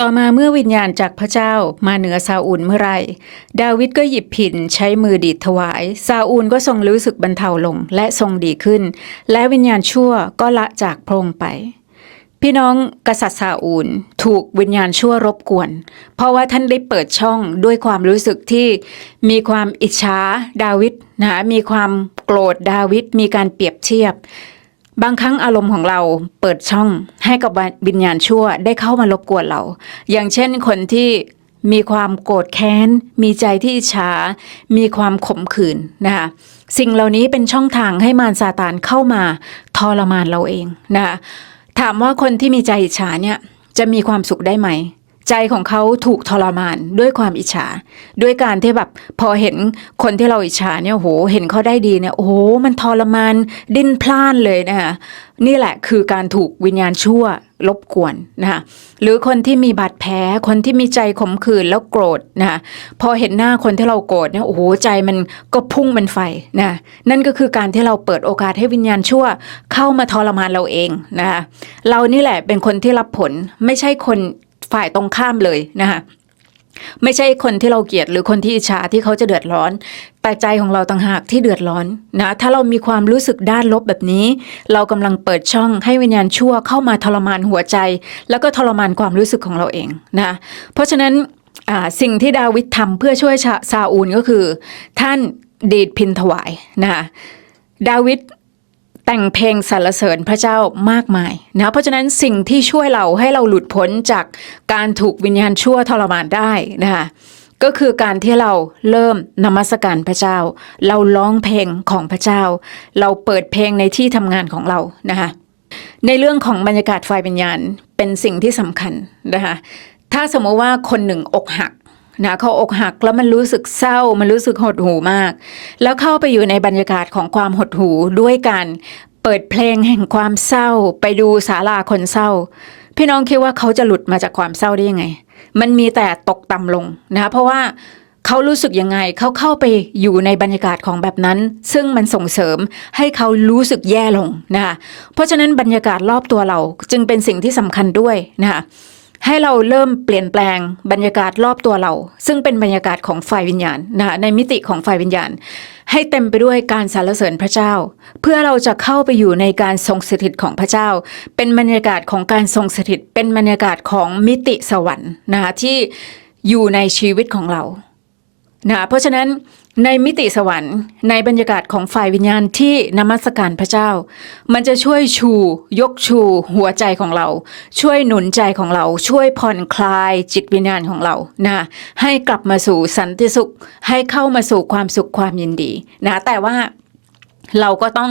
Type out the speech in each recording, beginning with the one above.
ต่อมาเมื่อวิญญาณจากพระเจ้ามาเหนือซาอูลเมื่อไร ดาวิดก็หยิบผินใช้มือดีดถวาย ซาอูลก็ทรงรู้สึกบรรเทาลงและทรงดีขึ้น และวิญญาณชั่วก็ละจากพระองค์ไป พี่น้องกษัตริย์ซาอูลถูกวิญญาณชั่วรบกวน เพราะว่าท่านได้เปิดช่องด้วยความรู้สึกที่มีความอิจฉาดาวิดนะมีความโกรธดาวิดมีการเปรียบเทียบ บางครั้งอารมณ์ของเราเปิดช่องให้กับวิญญาณชั่วได้เข้ามารบกวนเรา อย่างเช่นคนที่มีความโกรธแค้น มีใจที่อิจฉามีความขมขื่นนะคะสิ่งเหล่านี้เป็นช่องทางให้มารซาตานเข้ามาทรมานเราเองนะคะถามว่าคนที่มีใจอิจฉาเนี่ยจะมีความสุขได้ไหม ใจของเขาถูกทรมานด้วยความอิจฉา ด้วยการที่แบบพอเห็นคนที่เราอิจฉาเนี่ยโหเห็นเขาได้ดีเนี่ยโอ้โหมันทรมานดิ้นพล่านเลยนะคะนี่แหละคือการถูกวิญญาณชั่วรบกวนนะคะหรือคนที่มีบาดแผลคนที่มีใจขมขื่นแล้วโกรธนะคะพอเห็นหน้าคนที่เราโกรธเนี่ยโอ้โหใจมันก็พุ่งเป็นไฟนะนั่นก็คือการที่เราเปิดโอกาสให้วิญญาณชั่วเข้ามาทรมานเราเองนะคะเรานี่แหละเป็นคนที่รับผลไม่ใช่คน ฝ่ายตรงข้ามเลยนะคะไม่ใช่คนที่เราเกลียดหรือคนที่อิจฉาที่เขาจะเดือดร้อน แต่ใจของเราต่างหากที่เดือดร้อนนะถ้าเรามีความรู้สึกด้านลบแบบนี้ เรากำลังเปิดช่องให้วิญญาณชั่วเข้ามาทรมานหัวใจ แล้วก็ทรมานความรู้สึกของเราเองนะเพราะฉะนั้นสิ่งที่ดาวิดทำเพื่อช่วยซาอูลก็คือ ท่านดีดพินถวายนะคะดาวิด แต่งเพลงสรรเสริญพระเจ้ามากมายนะเพราะฉะนั้นสิ่งที่ช่วยเราให้เราหลุดพ้นจากการถูกวิญญาณชั่วทรมานได้นะคะก็คือการที่เราเริ่มนมัสการพระเจ้า เราร้องเพลงของพระเจ้า เราเปิดเพลงในที่ทำงานของเรานะคะในเรื่องของบรรยากาศฝ่ายวิญญาณเป็นสิ่งที่สำคัญนะคะถ้าสมมติว่าคนหนึ่งอกหัก นะเขาอกหักแล้วมันรู้สึกเศร้า มันรู้สึกหดหูมาก แล้วเข้าไปอยู่ในบรรยากาศของความหดหูด้วยการเปิดเพลงแห่งความเศร้า ไปดูศาลาคนเศร้า พี่น้องคิดว่าเขาจะหลุดมาจากความเศร้าได้ยังไง มันมีแต่ตกต่ำลงนะคะเพราะว่าเขารู้สึกยังไงเขาเข้าไปอยู่ในบรรยากาศของแบบนั้น ซึ่งมันส่งเสริมให้เขารู้สึกแย่ลงนะคะเพราะฉะนั้นบรรยากาศรอบตัวเราจึงเป็นสิ่งที่สำคัญด้วยนะคะ ให้เราเริ่มเปลี่ยนแปลงบรรยากาศรอบตัวเรา ซึ่งเป็นบรรยากาศของฝ่ายวิญญาณนะคะในมิติของฝ่ายวิญญาณ ให้เต็มไปด้วยการสรรเสริญพระเจ้า เพื่อเราจะเข้าไปอยู่ในการทรงสถิตของพระเจ้า เป็นบรรยากาศของการทรงสถิต เป็นบรรยากาศของมิติสวรรค์นะคะที่อยู่ในชีวิตของเรานะเพราะฉะนั้น ในมิติสวรรค์ ในบรรยากาศของฝ่ายวิญญาณที่นมัสการพระเจ้า มันจะช่วยชู ยกชูหัวใจของเรา ช่วยหนุนใจของเรา ช่วยผ่อนคลายจิตวิญญาณของเรานะให้กลับมาสู่สันติสุข ให้เข้ามาสู่ความสุขความยินดีนะแต่ว่า เราก็ต้อง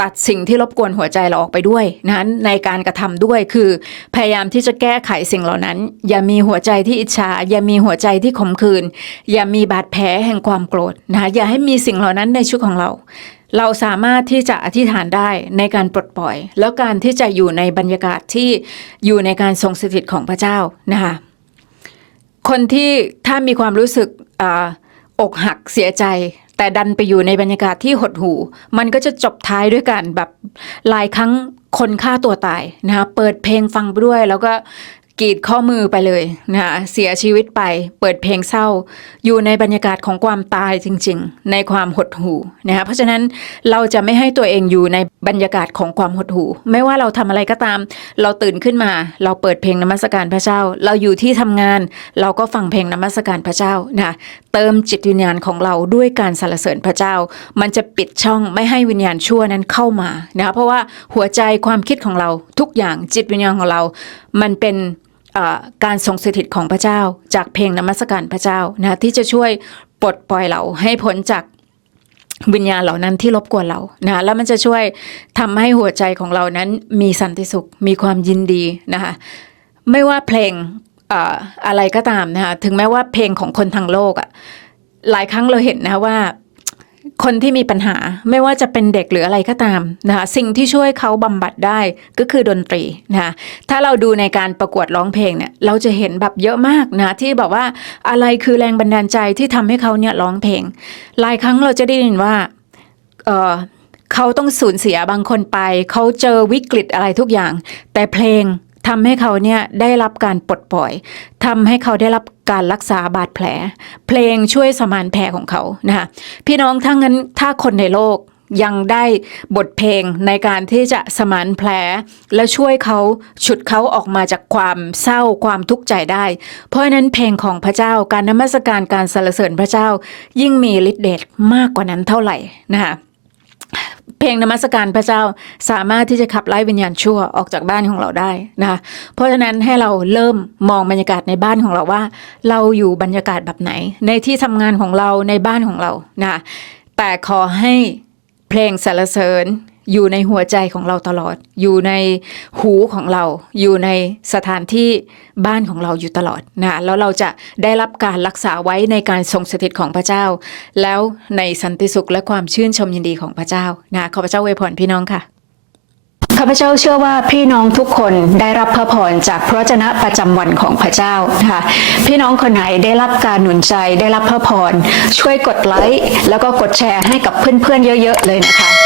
ตัดสิ่งที่รบกวนหัวใจเราออกไปด้วยนะในการกระทำด้วยคือพยายามที่จะแก้ไขสิ่งเหล่านั้น อย่ามีหัวใจที่อิจฉาอย่ามีหัวใจที่ขมขื่นอย่ามีบาดแผลแห่งความโกรธนะอย่าให้มีสิ่งเหล่านั้นในชีวิตของเรา เราสามารถที่จะอธิษฐานได้ในการปลดปล่อย แล้วการที่จะอยู่ในบรรยากาศที่อยู่ในการทรงสถิตของพระเจ้านะคะคนที่ถ้ามีความรู้สึกออกหักเสียใจ แต่ดันไปอยู่ในบรรยากาศที่หดหู่ มันก็จะจบท้ายด้วยกันแบบหลายครั้งคนฆ่าตัวตายนะคะเปิดเพลงฟังไปด้วย แล้วก็ กรีดข้อมือไปเลยนะคะเสียชีวิตไปเปิดเพลงเศร้า อยู่ในบรรยากาศของความตายจริง ๆ ในความหดหู่นะคะเพราะฉะนั้นเราจะไม่ให้ตัวเองอยู่ในบรรยากาศของความหดหู่ไม่ว่าเราทำอะไรก็ตาม เราตื่นขึ้นมา เราเปิดเพลงนมัสการพระเจ้า เราอยู่ที่ทำงาน เราก็ฟังเพลงนมัสการพระเจ้านะะเติมจิตวิญญาณของเราด้วยการสรรเสริญพระเจ้า มันจะปิดช่องไม่ให้วิญญาณชั่วนั้นเข้ามานะคะเพราะว่าหัวใจความคิดของเราทุกอย่างจิตวิญญาณของเรา มันเป็น การทรงสถิตของพระเจ้า จากเพลงนมัสการพระเจ้านะที่จะช่วยปลดปล่อยเราให้พ้นจากวิญญาณเหล่านั้นที่รบกวนเรานะแล้วมันจะช่วยทำให้หัวใจของเรานั้นมีสันติสุขมีความยินดีนะคะไม่ว่าเพลงเอ่ออะไรก็ตามนะคะถึงแม้ว่าเพลงของคนทางโลกอะหลายครั้งเราเห็นนะว่า คนที่มีปัญหาไม่ว่าจะเป็นเด็กหรืออะไรก็ตามนะคะสิ่งที่ช่วยเขาบำบัดได้ก็คือดนตรีนะคะถ้าเราดูในการประกวดร้องเพลงเนี่ยเราจะเห็นแบบเยอะมากนะที่แบบว่าอะไรคือแรงบันดาลใจที่ทำให้เขาเนี่ยร้องเพลงหลายครั้งเราจะได้ยินว่าเออเขาต้องสูญเสียบางคนไป เขาเจอวิกฤตอะไรทุกอย่าง แต่เพลง ทำให้เขาเนี่ยได้รับการปลดปล่อยทำให้เขาได้รับการรักษาบาดแผล เพลงช่วยสมานแผลของเขานะคะพี่น้องถ้างั้นถ้าคนในโลกยังได้บทเพลงในการที่จะสมานแผล และช่วยเขาฉุดเขาออกมาจากความเศร้าความทุกข์ใจได้ เพราะนั้นเพลงของพระเจ้าการนมัสการการสรรเสริญพระเจ้า ยิ่งมีฤทธิ์เดชมากกว่านั้นเท่าไหร่นะคะ เพลงนมัสการพระเจ้าสามารถที่จะขับไล่วิญญาณชั่วออกจากบ้านของเราได้นะคะเพราะฉะนั้นให้เราเริ่มมองบรรยากาศในบ้านของเราว่า เราอยู่บรรยากาศแบบไหน ในที่ทำงานของเราในบ้านของเรานะแต่ขอให้เพลงสรรเสริญ อยู่ในหัวใจของเราตลอด อยู่ในหูของเรา อยู่ในสถานที่บ้านของเราอยู่ตลอดนะแล้วเราจะได้รับการรักษาไว้ในการทรงสถิตของพระเจ้า แล้วในสันติสุขและความชื่นชมยินดีของพระเจ้านะขอพระเจ้าอวยพรพี่น้องค่ะข้าพเจ้าเชื่อว่าพี่น้องทุกคนได้รับพระพรจากพระวจนะประจำวันของพระเจ้านะคะพี่น้องคนไหนได้รับการหนุนใจได้รับพระพรช่วยกดไลค์แล้วก็กดแชร์ให้กับเพื่อนๆเยอะ ๆ เลยนะคะ